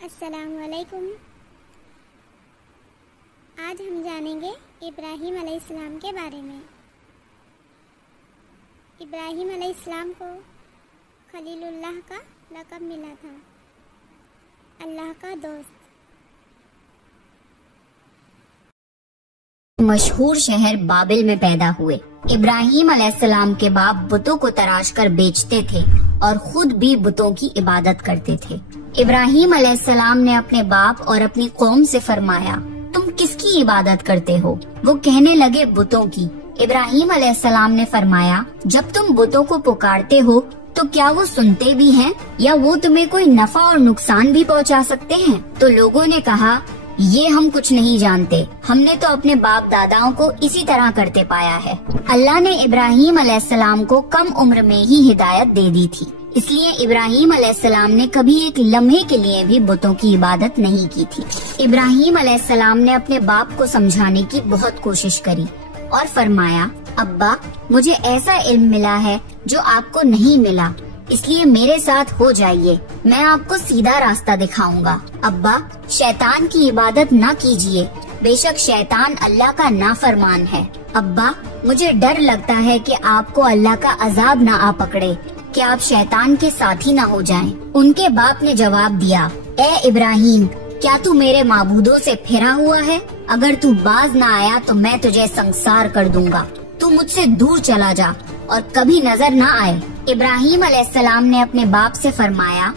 السلام علیکم۔ آج ہم جانیں گے ابراہیم علیہ السلام کے بارے میں۔ ابراہیم علیہ السلام کو خلیل اللہ کا لقب ملا تھا، اللہ کا دوست۔ مشہور شہر بابل میں پیدا ہوئے۔ ابراہیم علیہ السلام کے باپ بتوں کو تراش کر بیچتے تھے اور خود بھی بتوں کی عبادت کرتے تھے۔ ابراہیم علیہ السلام نے اپنے باپ اور اپنی قوم سے فرمایا، تم کس کی عبادت کرتے ہو؟ وہ کہنے لگے، بتوں کی۔ ابراہیم علیہ السلام نے فرمایا، جب تم بتوں کو پکارتے ہو تو کیا وہ سنتے بھی ہیں یا وہ تمہیں کوئی نفع اور نقصان بھی پہنچا سکتے ہیں؟ تو لوگوں نے کہا، یہ ہم کچھ نہیں جانتے، ہم نے تو اپنے باپ داداؤں کو اسی طرح کرتے پایا ہے۔ اللہ نے ابراہیم علیہ السلام کو کم عمر میں ہی ہدایت دے دی تھی، اس لیے ابراہیم علیہ السلام نے کبھی ایک لمحے کے لیے بھی بتوں کی عبادت نہیں کی تھی۔ ابراہیم علیہ السلام نے اپنے باپ کو سمجھانے کی بہت کوشش کری اور فرمایا، ابا، مجھے ایسا علم ملا ہے جو آپ کو نہیں ملا، اس لیے میرے ساتھ ہو جائیے، میں آپ کو سیدھا راستہ دکھاؤں گا۔ ابا، شیطان کی عبادت نہ کیجیے، بے شک شیطان اللہ کا نافرمان ہے۔ ابا، مجھے ڈر لگتا ہے کہ آپ کو اللہ کا عذاب نہ آ پکڑے، کہ آپ شیطان کے ساتھی نہ ہو جائیں۔ ان کے باپ نے جواب دیا، اے ابراہیم، کیا تو میرے معبودوں سے پھرا ہوا ہے؟ اگر تو باز نہ آیا تو میں تجھے سنسار کر دوں گا، تو مجھ سے دور چلا جا اور کبھی نظر نہ آئے۔ ابراہیم علیہ السلام نے اپنے باپ سے فرمایا،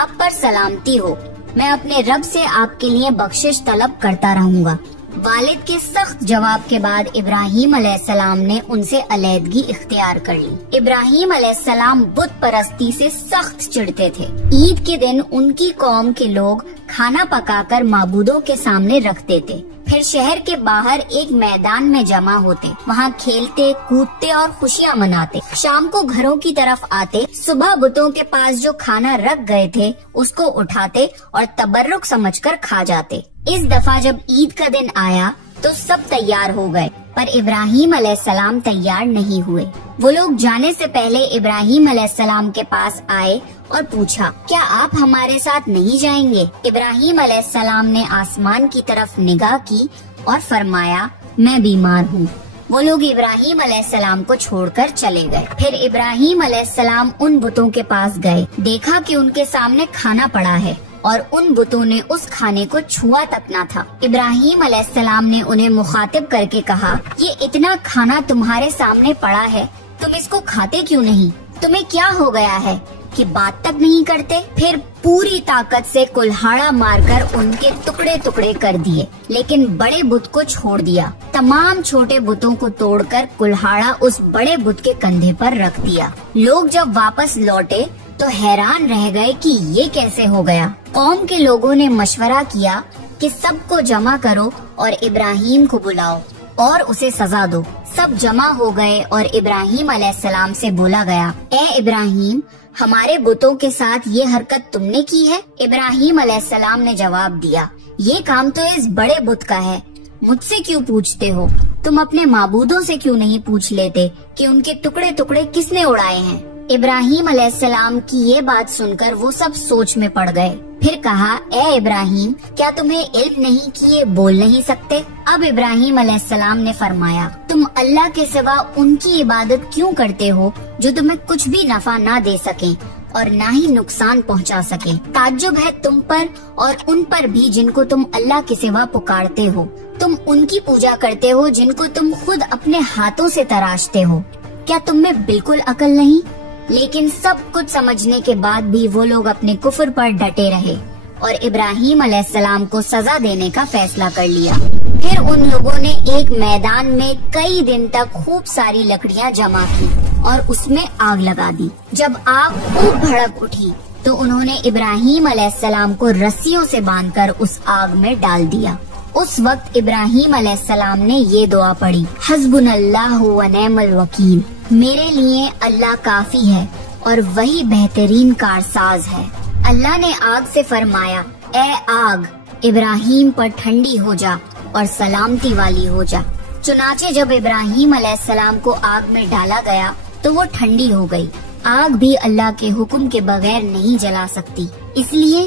آپ پر سلامتی ہو، میں اپنے رب سے آپ کے لیے بخشش طلب کرتا رہوں گا۔ والد کے سخت جواب کے بعد ابراہیم علیہ السلام نے ان سے علیحدگی اختیار کر لی۔ ابراہیم علیہ السلام بت پرستی سے سخت چڑھتے تھے۔ عید کے دن ان کی قوم کے لوگ کھانا پکا کر معبودوں کے سامنے رکھتے تھے، پھر شہر کے باہر ایک میدان میں جمع ہوتے، وہاں کھیلتے کودتے اور خوشیاں مناتے۔ شام کو گھروں کی طرف آتے، صبح بتوں کے پاس جو کھانا رکھ گئے تھے اس کو اٹھاتے اور تبرک سمجھ کر کھا جاتے۔ اس دفعہ جب عید کا دن آیا تو سب تیار ہو گئے، پر ابراہیم علیہ السلام تیار نہیں ہوئے۔ وہ لوگ جانے سے پہلے ابراہیم علیہ السلام کے پاس آئے اور پوچھا، کیا آپ ہمارے ساتھ نہیں جائیں گے؟ ابراہیم علیہ السلام نے آسمان کی طرف نگاہ کی اور فرمایا، میں بیمار ہوں۔ وہ لوگ ابراہیم علیہ السلام کو چھوڑ کر چلے گئے۔ پھر ابراہیم علیہ السلام ان بتوں کے پاس گئے، دیکھا کہ ان کے سامنے کھانا پڑا ہے اور ان بتوں نے اس کھانے کو چھوا تک نہ تھا۔ ابراہیم علیہ السلام نے انہیں مخاطب کر کے کہا، یہ اتنا کھانا تمہارے سامنے پڑا ہے، تم اس کو کھاتے کیوں نہیں؟ تمہیں کیا ہو گیا ہے کہ بات تک نہیں کرتے؟ پھر پوری طاقت سے کلہاڑا مار کر ان کے ٹکڑے ٹکڑے کر دیے، لیکن بڑے بت کو چھوڑ دیا۔ تمام چھوٹے بتوں کو توڑ کر کلہاڑا اس بڑے بت کے کندھے پر رکھ دیا۔ لوگ جب واپس لوٹے تو حیران رہ گئے کہ یہ کیسے ہو گیا۔ قوم کے لوگوں نے مشورہ کیا کہ سب کو جمع کرو اور ابراہیم کو بلاؤ اور اسے سزا دو۔ سب جمع ہو گئے اور ابراہیم علیہ السلام سے بولا گیا، اے ابراہیم، ہمارے بتوں کے ساتھ یہ حرکت تم نے کی ہے؟ ابراہیم علیہ السلام نے جواب دیا، یہ کام تو اس بڑے بت کا ہے، مجھ سے کیوں پوچھتے ہو؟ تم اپنے معبودوں سے کیوں نہیں پوچھ لیتے کہ ان کے ٹکڑے ٹکڑے کس نے اڑائے ہیں؟ ابراہیم علیہ السلام کی یہ بات سن کر وہ سب سوچ میں پڑ گئے۔ پھر کہا، اے ابراہیم، کیا تمہیں علم نہیں کہ یہ بول نہیں سکتے؟ اب ابراہیم علیہ السلام نے فرمایا، تم اللہ کے سوا ان کی عبادت کیوں کرتے ہو جو تمہیں کچھ بھی نفع نہ دے سکیں اور نہ ہی نقصان پہنچا سکیں؟ تعجب ہے تم پر اور ان پر بھی جن کو تم اللہ کے سوا پکارتے ہو۔ تم ان کی پوجا کرتے ہو جن کو تم خود اپنے ہاتھوں سے تراشتے ہو۔ کیا تم میں بالکل عقل نہیں؟ لیکن سب کچھ سمجھنے کے بعد بھی وہ لوگ اپنے کفر پر ڈٹے رہے اور ابراہیم علیہ السلام کو سزا دینے کا فیصلہ کر لیا۔ پھر ان لوگوں نے ایک میدان میں کئی دن تک خوب ساری لکڑیاں جمع کی اور اس میں آگ لگا دی۔ جب آگ خوب بھڑک اٹھی تو انہوں نے ابراہیم علیہ السلام کو رسیوں سے باندھ کر اس آگ میں ڈال دیا۔ اس وقت ابراہیم علیہ السلام نے یہ دعا پڑھی، حسبنا اللہ و نعم الوکیل، میرے لیے اللہ کافی ہے اور وہی بہترین کارساز ہے۔ اللہ نے آگ سے فرمایا، اے آگ، ابراہیم پر ٹھنڈی ہو جا اور سلامتی والی ہو جا۔ چنانچہ جب ابراہیم علیہ السلام کو آگ میں ڈالا گیا تو وہ ٹھنڈی ہو گئی۔ آگ بھی اللہ کے حکم کے بغیر نہیں جلا سکتی، اس لیے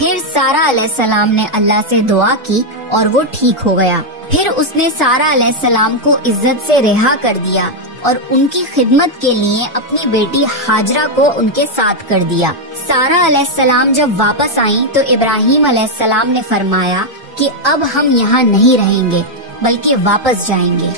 پھر سارہ علیہ السلام نے اللہ سے دعا کی اور وہ ٹھیک ہو گیا۔ پھر اس نے سارہ علیہ السلام کو عزت سے رہا کر دیا اور ان کی خدمت کے لیے اپنی بیٹی ہاجرہ کو ان کے ساتھ کر دیا۔ سارہ علیہ السلام جب واپس آئیں تو ابراہیم علیہ السلام نے فرمایا کہ اب ہم یہاں نہیں رہیں گے بلکہ واپس جائیں گے۔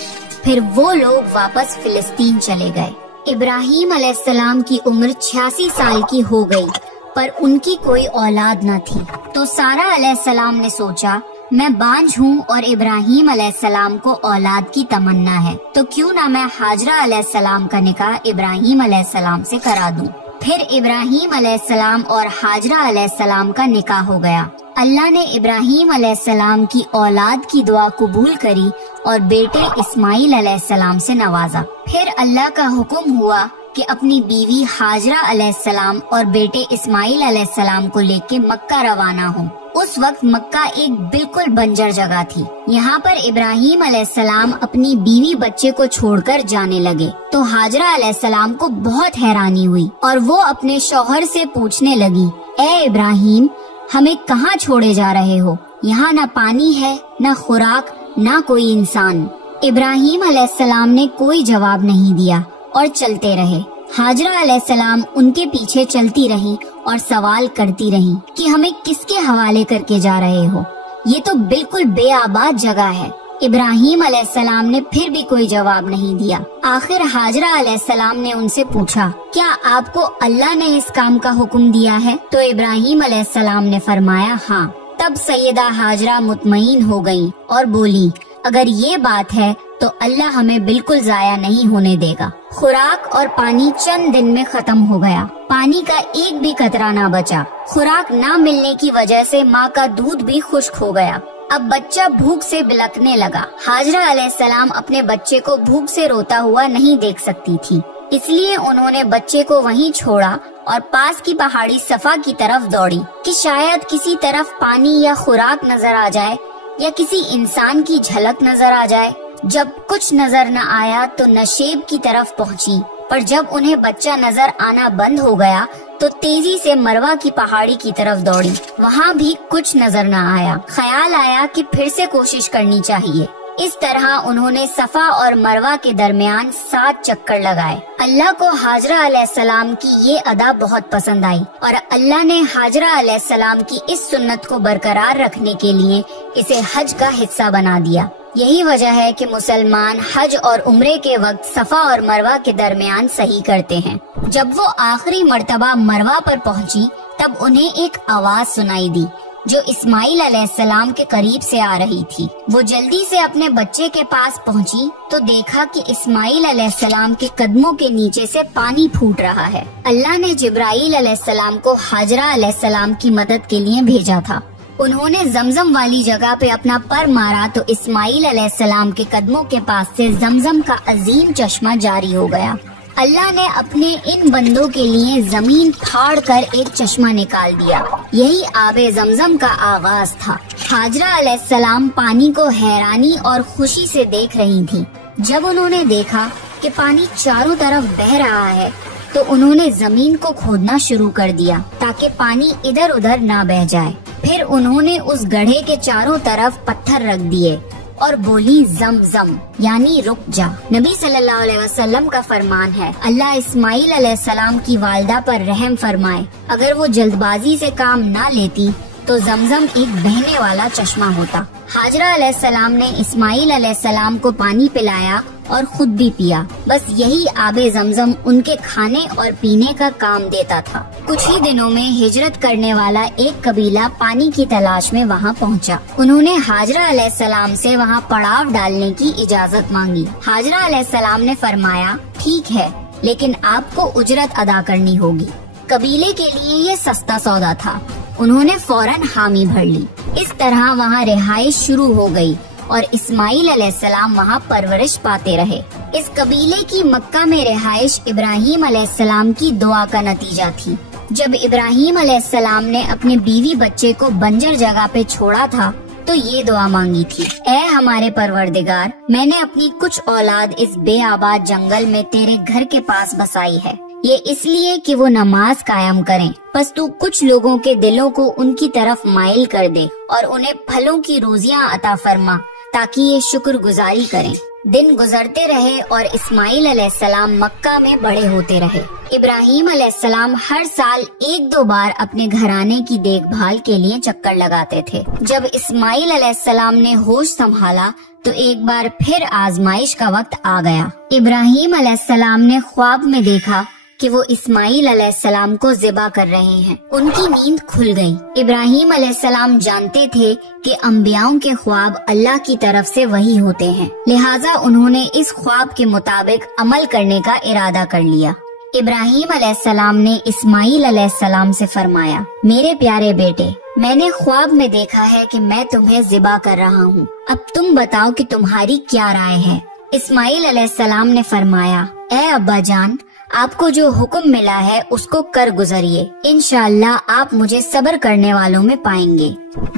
پھر وہ لوگ واپس فلسطین چلے گئے۔ ابراہیم علیہ السلام کی عمر 86 سال کی ہو گئی پر ان کی کوئی اولاد نہ تھی، تو سارہ علیہ السلام نے سوچا میں بانجھ ہوں اور ابراہیم علیہ السلام کو اولاد کی تمنا ہے، تو کیوں نہ میں ہاجرہ علیہ السلام کا نکاح ابراہیم علیہ السلام سے کرا دوں۔ پھر ابراہیم علیہ السلام اور ہاجرہ علیہ السلام کا نکاح ہو گیا۔ اللہ نے ابراہیم علیہ السلام کی اولاد کی دعا قبول کری اور بیٹے اسماعیل علیہ السلام سے نوازا۔ پھر اللہ کا حکم ہوا کہ اپنی بیوی ہاجرہ علیہ السلام اور بیٹے اسماعیل علیہ السلام کو لے کے مکہ روانہ ہوں۔ اس وقت مکہ ایک بالکل بنجر جگہ تھی۔ یہاں پر ابراہیم علیہ السلام اپنی بیوی بچے کو چھوڑ کر جانے لگے تو ہاجرہ علیہ السلام کو بہت حیرانی ہوئی اور وہ اپنے شوہر سے پوچھنے لگی، اے ابراہیم، ہمیں کہاں چھوڑے جا رہے ہو؟ یہاں نہ پانی ہے، نہ خوراک، نہ کوئی انسان۔ ابراہیم علیہ السلام نے کوئی جواب نہیں دیا اور چلتے رہے۔ ہاجرہ علیہ السلام ان کے پیچھے چلتی رہیں اور سوال کرتی رہیں کہ ہمیں کس کے حوالے کر کے جا رہے ہو؟ یہ تو بالکل بے آباد جگہ ہے۔ ابراہیم علیہ السلام نے پھر بھی کوئی جواب نہیں دیا۔ آخر ہاجرہ علیہ السلام نے ان سے پوچھا، کیا آپ کو اللہ نے اس کام کا حکم دیا ہے؟ تو ابراہیم علیہ السلام نے فرمایا ہاں۔ تب سیدہ ہاجرہ مطمئن ہو گئیں اور بولی، اگر یہ بات ہے تو اللہ ہمیں بالکل ضائع نہیں ہونے دے گا۔ خوراک اور پانی چند دن میں ختم ہو گیا۔ پانی کا ایک بھی قطرہ نہ بچا۔ خوراک نہ ملنے کی وجہ سے ماں کا دودھ بھی خشک ہو گیا۔ اب بچہ بھوک سے بلکنے لگا۔ ہاجرہ علیہ السلام اپنے بچے کو بھوک سے روتا ہوا نہیں دیکھ سکتی تھی، اس لیے انہوں نے بچے کو وہیں چھوڑا اور پاس کی پہاڑی صفا کی طرف دوڑی کہ شاید کسی طرف پانی یا خوراک نظر آ جائے یا کسی انسان کی جھلک نظر آ جائے۔ جب کچھ نظر نہ آیا تو نشیب کی طرف پہنچی، پر جب انہیں بچہ نظر آنا بند ہو گیا تو تیزی سے مروہ کی پہاڑی کی طرف دوڑی۔ وہاں بھی کچھ نظر نہ آیا۔ خیال آیا کہ پھر سے کوشش کرنی چاہیے۔ اس طرح انہوں نے صفا اور مروہ کے درمیان 7 چکر لگائے۔ اللہ کو ہاجرہ علیہ السلام کی یہ ادا بہت پسند آئی اور اللہ نے ہاجرہ علیہ السلام کی اس سنت کو برقرار رکھنے کے لیے اسے حج کا حصہ بنا دیا۔ یہی وجہ ہے کہ مسلمان حج اور عمرے کے وقت صفا اور مروہ کے درمیان صحیح کرتے ہیں۔ جب وہ آخری مرتبہ مروہ پر پہنچی تب انہیں ایک آواز سنائی دی جو اسماعیل علیہ السلام کے قریب سے آ رہی تھی۔ وہ جلدی سے اپنے بچے کے پاس پہنچی تو دیکھا کہ اسماعیل علیہ السلام کے قدموں کے نیچے سے پانی پھوٹ رہا ہے۔ اللہ نے جبرائیل علیہ السلام کو ہاجرہ علیہ السلام کی مدد کے لیے بھیجا تھا۔ انہوں نے زمزم والی جگہ پہ اپنا پر مارا تو اسماعیل علیہ السلام کے قدموں کے پاس سے زمزم کا عظیم چشمہ جاری ہو گیا۔ اللہ نے اپنے ان بندوں کے لیے زمین پھاڑ کر ایک چشمہ نکال دیا۔ یہی آب زمزم کا آغاز تھا۔ ہاجرہ علیہ السلام پانی کو حیرانی اور خوشی سے دیکھ رہی تھی۔ جب انہوں نے دیکھا کہ پانی چاروں طرف بہ رہا ہے تو انہوں نے زمین کو کھودنا شروع کر دیا تاکہ پانی ادھر ادھر نہ بہ جائے۔ پھر انہوں نے اس گڑھے کے چاروں طرف پتھر رکھ دیے اور بولی زم زم یعنی رک جا۔ نبی صلی اللہ علیہ وسلم کا فرمان ہے، اللہ اسماعیل علیہ السلام کی والدہ پر رحم فرمائے، اگر وہ جلد بازی سے کام نہ لیتی تو زمزم ایک بہنے والا چشمہ ہوتا۔ ہاجرہ علیہ السلام نے اسماعیل علیہ السلام کو پانی پلایا اور خود بھی پیا۔ بس یہی آب زمزم ان کے کھانے اور پینے کا کام دیتا تھا۔ کچھ ہی دنوں میں ہجرت کرنے والا ایک قبیلہ پانی کی تلاش میں وہاں پہنچا۔ انہوں نے ہاجرہ علیہ السلام سے وہاں پڑاؤ ڈالنے کی اجازت مانگی۔ ہاجرہ علیہ السلام نے فرمایا، ٹھیک ہے، لیکن آپ کو اجرت ادا کرنی ہوگی۔ قبیلے کے لیے یہ سستا سودا تھا۔ انہوں نے فوراً حامی بھر لی۔ اس طرح وہاں رہائش شروع ہو گئی اور اسماعیل علیہ السلام وہاں پرورش پاتے رہے۔ اس قبیلے کی مکہ میں رہائش ابراہیم علیہ السلام کی دعا کا نتیجہ تھی۔ جب ابراہیم علیہ السلام نے اپنے بیوی بچے کو بنجر جگہ پہ چھوڑا تھا تو یہ دعا مانگی تھی، اے ہمارے پروردگار، میں نے اپنی کچھ اولاد اس بے آباد جنگل میں تیرے گھر کے پاس بسائی ہے، یہ اس لیے کہ وہ نماز قائم کریں، بس تو کچھ لوگوں کے دلوں کو ان کی طرف مائل کر دے اور انہیں پھلوں کی روزیاں عطا فرما تاکہ یہ شکر گزاری کریں۔ دن گزرتے رہے اور اسماعیل علیہ السلام مکہ میں بڑے ہوتے رہے۔ ابراہیم علیہ السلام ہر سال 1-2 بار اپنے گھرانے کی دیکھ بھال کے لیے چکر لگاتے تھے۔ جب اسماعیل علیہ السلام نے ہوش سنبھالا تو ایک بار پھر آزمائش کا وقت آ گیا۔ ابراہیم علیہ السلام نے خواب میں دیکھا کہ وہ اسماعیل علیہ السلام کو ذبح کر رہے ہیں۔ ان کی نیند کھل گئی۔ ابراہیم علیہ السلام جانتے تھے کہ انبیاؤں کے خواب اللہ کی طرف سے وحی ہوتے ہیں، لہٰذا انہوں نے اس خواب کے مطابق عمل کرنے کا ارادہ کر لیا۔ ابراہیم علیہ السلام نے اسماعیل علیہ السلام سے فرمایا، میرے پیارے بیٹے، میں نے خواب میں دیکھا ہے کہ میں تمہیں ذبح کر رہا ہوں، اب تم بتاؤ کہ تمہاری کیا رائے ہے؟ اسماعیل علیہ السلام نے فرمایا، اے ابا جان، آپ کو جو حکم ملا ہے اس کو کر گزریے، انشاءاللہ آپ مجھے صبر کرنے والوں میں پائیں گے۔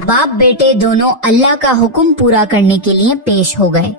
باپ بیٹے دونوں اللہ کا حکم پورا کرنے کے لیے پیش ہو گئے۔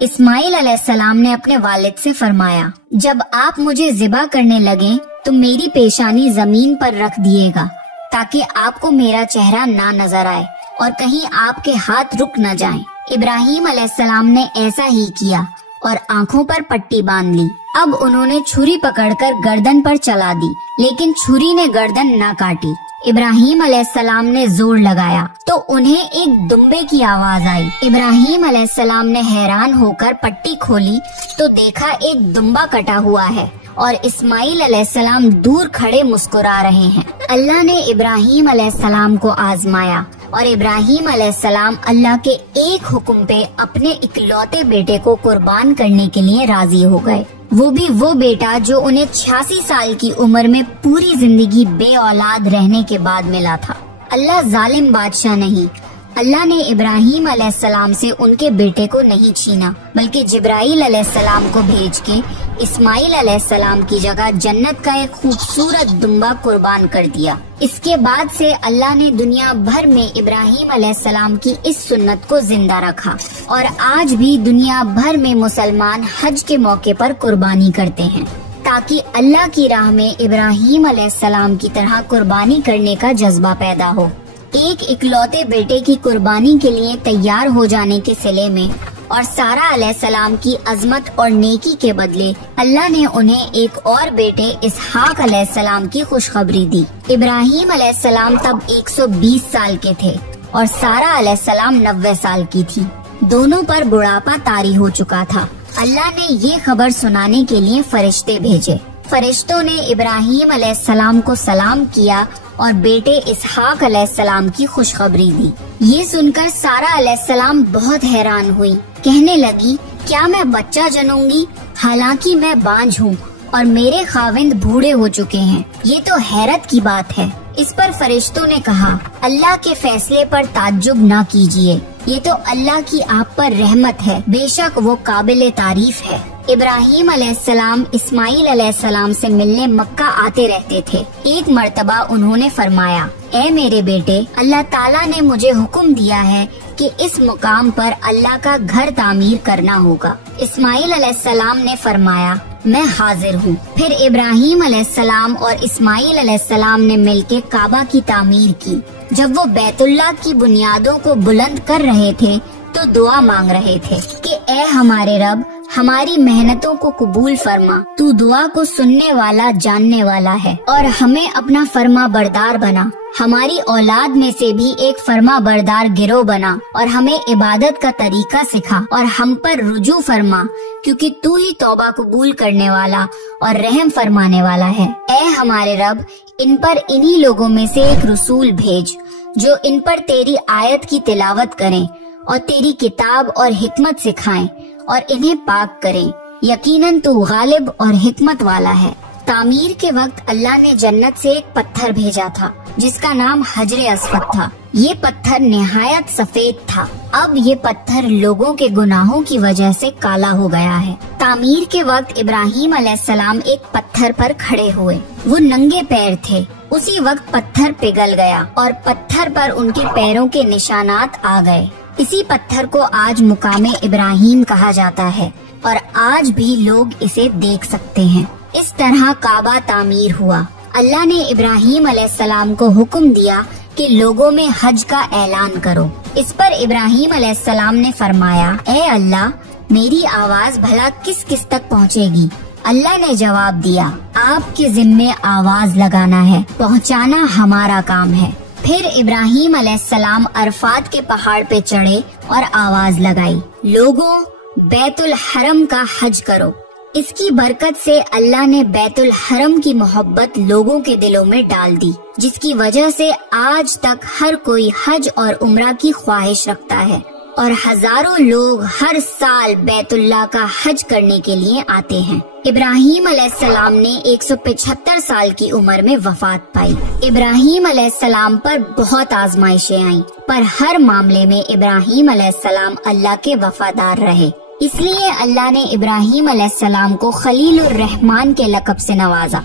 اسماعیل علیہ السلام نے اپنے والد سے فرمایا، جب آپ مجھے ذبح کرنے لگیں تو میری پیشانی زمین پر رکھ دیے گا تاکہ آپ کو میرا چہرہ نہ نظر آئے اور کہیں آپ کے ہاتھ رک نہ جائیں۔ ابراہیم علیہ السلام نے ایسا ہی کیا اور آنکھوں پر پٹی باندھ لی۔ اب انہوں نے چھری پکڑ کر گردن پر چلا دی، لیکن چھری نے گردن نہ کاٹی۔ ابراہیم علیہ السلام نے زور لگایا تو انہیں ایک دمبے کی آواز آئی۔ ابراہیم علیہ السلام نے حیران ہو کر پٹی کھولی تو دیکھا ایک دمبا کٹا ہوا ہے اور اسماعیل علیہ السلام دور کھڑے مسکرا رہے ہیں۔ اللہ نے ابراہیم علیہ السلام کو آزمایا اور ابراہیم علیہ السلام اللہ کے ایک حکم پہ اپنے اکلوتے بیٹے کو قربان کرنے کے لیے راضی ہو گئے، وہ بھی وہ بیٹا جو انہیں 86 سال کی عمر میں پوری زندگی بے اولاد رہنے کے بعد ملا تھا۔ اللہ ظالم بادشاہ نہیں، اللہ نے ابراہیم علیہ السلام سے ان کے بیٹے کو نہیں چھینا، بلکہ جبرائیل علیہ السلام کو بھیج کے اسماعیل علیہ السلام کی جگہ جنت کا ایک خوبصورت دمبا قربان کر دیا۔ اس کے بعد سے اللہ نے دنیا بھر میں ابراہیم علیہ السلام کی اس سنت کو زندہ رکھا، اور آج بھی دنیا بھر میں مسلمان حج کے موقع پر قربانی کرتے ہیں تاکہ اللہ کی راہ میں ابراہیم علیہ السلام کی طرح قربانی کرنے کا جذبہ پیدا ہو۔ ایک اکلوتے بیٹے کی قربانی کے لیے تیار ہو جانے کے صلے میں اور سارہ علیہ السلام کی عظمت اور نیکی کے بدلے اللہ نے انہیں ایک اور بیٹے اسحاق علیہ السلام کی خوشخبری دی۔ ابراہیم علیہ السلام تب 120 سال کے تھے اور سارہ علیہ السلام 90 سال کی تھی۔ دونوں پر بڑھاپا طاری ہو چکا تھا۔ اللہ نے یہ خبر سنانے کے لیے فرشتے بھیجے۔ فرشتوں نے ابراہیم علیہ السلام کو سلام کیا اور بیٹے اسحاق علیہ السلام کی خوشخبری دی۔ یہ سن کر سارہ علیہ السلام بہت حیران ہوئی، کہنے لگی، کیا میں بچہ جنوں گی؟ حالانکہ میں بانجھ ہوں اور میرے خاوند بوڑھے ہو چکے ہیں، یہ تو حیرت کی بات ہے۔ اس پر فرشتوں نے کہا، اللہ کے فیصلے پر تعجب نہ کیجیے، یہ تو اللہ کی آپ پر رحمت ہے، بے شک وہ قابل تعریف ہے۔ ابراہیم علیہ السلام اسماعیل علیہ السلام سے ملنے مکہ آتے رہتے تھے۔ ایک مرتبہ انہوں نے فرمایا، اے میرے بیٹے، اللہ تعالیٰ نے مجھے حکم دیا ہے کہ اس مقام پر اللہ کا گھر تعمیر کرنا ہوگا۔ اسماعیل علیہ السلام نے فرمایا، میں حاضر ہوں۔ پھر ابراہیم علیہ السلام اور اسماعیل علیہ السلام نے مل کے کعبہ کی تعمیر کی۔ جب وہ بیت اللہ کی بنیادوں کو بلند کر رہے تھے تو دعا مانگ رہے تھے کہ اے ہمارے رب، ہماری محنتوں کو قبول فرما، تو دعا کو سننے والا جاننے والا ہے، اور ہمیں اپنا فرما بردار بنا، ہماری اولاد میں سے بھی ایک فرما بردار گروہ بنا، اور ہمیں عبادت کا طریقہ سکھا اور ہم پر رجوع فرما، کیونکہ تو ہی توبہ قبول کرنے والا اور رحم فرمانے والا ہے۔ اے ہمارے رب، ان پر انہی لوگوں میں سے ایک رسول بھیج جو ان پر تیری آیت کی تلاوت کریں اور تیری کتاب اور حکمت سکھائیں اور انہیں پاک کریں، یقیناً تو غالب اور حکمت والا ہے۔ تعمیر کے وقت اللہ نے جنت سے ایک پتھر بھیجا تھا جس کا نام حجر اسود تھا۔ یہ پتھر نہایت سفید تھا۔ اب یہ پتھر لوگوں کے گناہوں کی وجہ سے کالا ہو گیا ہے۔ تعمیر کے وقت ابراہیم علیہ السلام ایک پتھر پر کھڑے ہوئے، وہ ننگے پیر تھے۔ اسی وقت پتھر پگھل گیا اور پتھر پر ان کے پیروں کے نشانات آ گئے۔ اسی پتھر کو آج مقام ابراہیم کہا جاتا ہے اور آج بھی لوگ اسے دیکھ سکتے ہیں۔ اس طرح کعبہ تعمیر ہوا۔ اللہ نے ابراہیم علیہ السلام کو حکم دیا کہ لوگوں میں حج کا اعلان کرو۔ اس پر ابراہیم علیہ السلام نے فرمایا، اے اللہ، میری آواز بھلا کس کس تک پہنچے گی؟ اللہ نے جواب دیا، آپ کے ذمے آواز لگانا ہے، پہنچانا ہمارا کام ہے۔ پھر ابراہیم علیہ السلام عرفات کے پہاڑ پہ چڑھے اور آواز لگائی، لوگوں، بیت الحرم کا حج کرو۔ اس کی برکت سے اللہ نے بیت الحرم کی محبت لوگوں کے دلوں میں ڈال دی، جس کی وجہ سے آج تک ہر کوئی حج اور عمرہ کی خواہش رکھتا ہے، اور ہزاروں لوگ ہر سال بیت اللہ کا حج کرنے کے لیے آتے ہیں۔ ابراہیم علیہ السلام نے 175 سال کی عمر میں وفات پائی۔ ابراہیم علیہ السلام پر بہت آزمائشیں آئیں، پر ہر معاملے میں ابراہیم علیہ السلام اللہ کے وفادار رہے۔ اس لیے اللہ نے ابراہیم علیہ السلام کو خلیل الرحمن کے لقب سے نوازا۔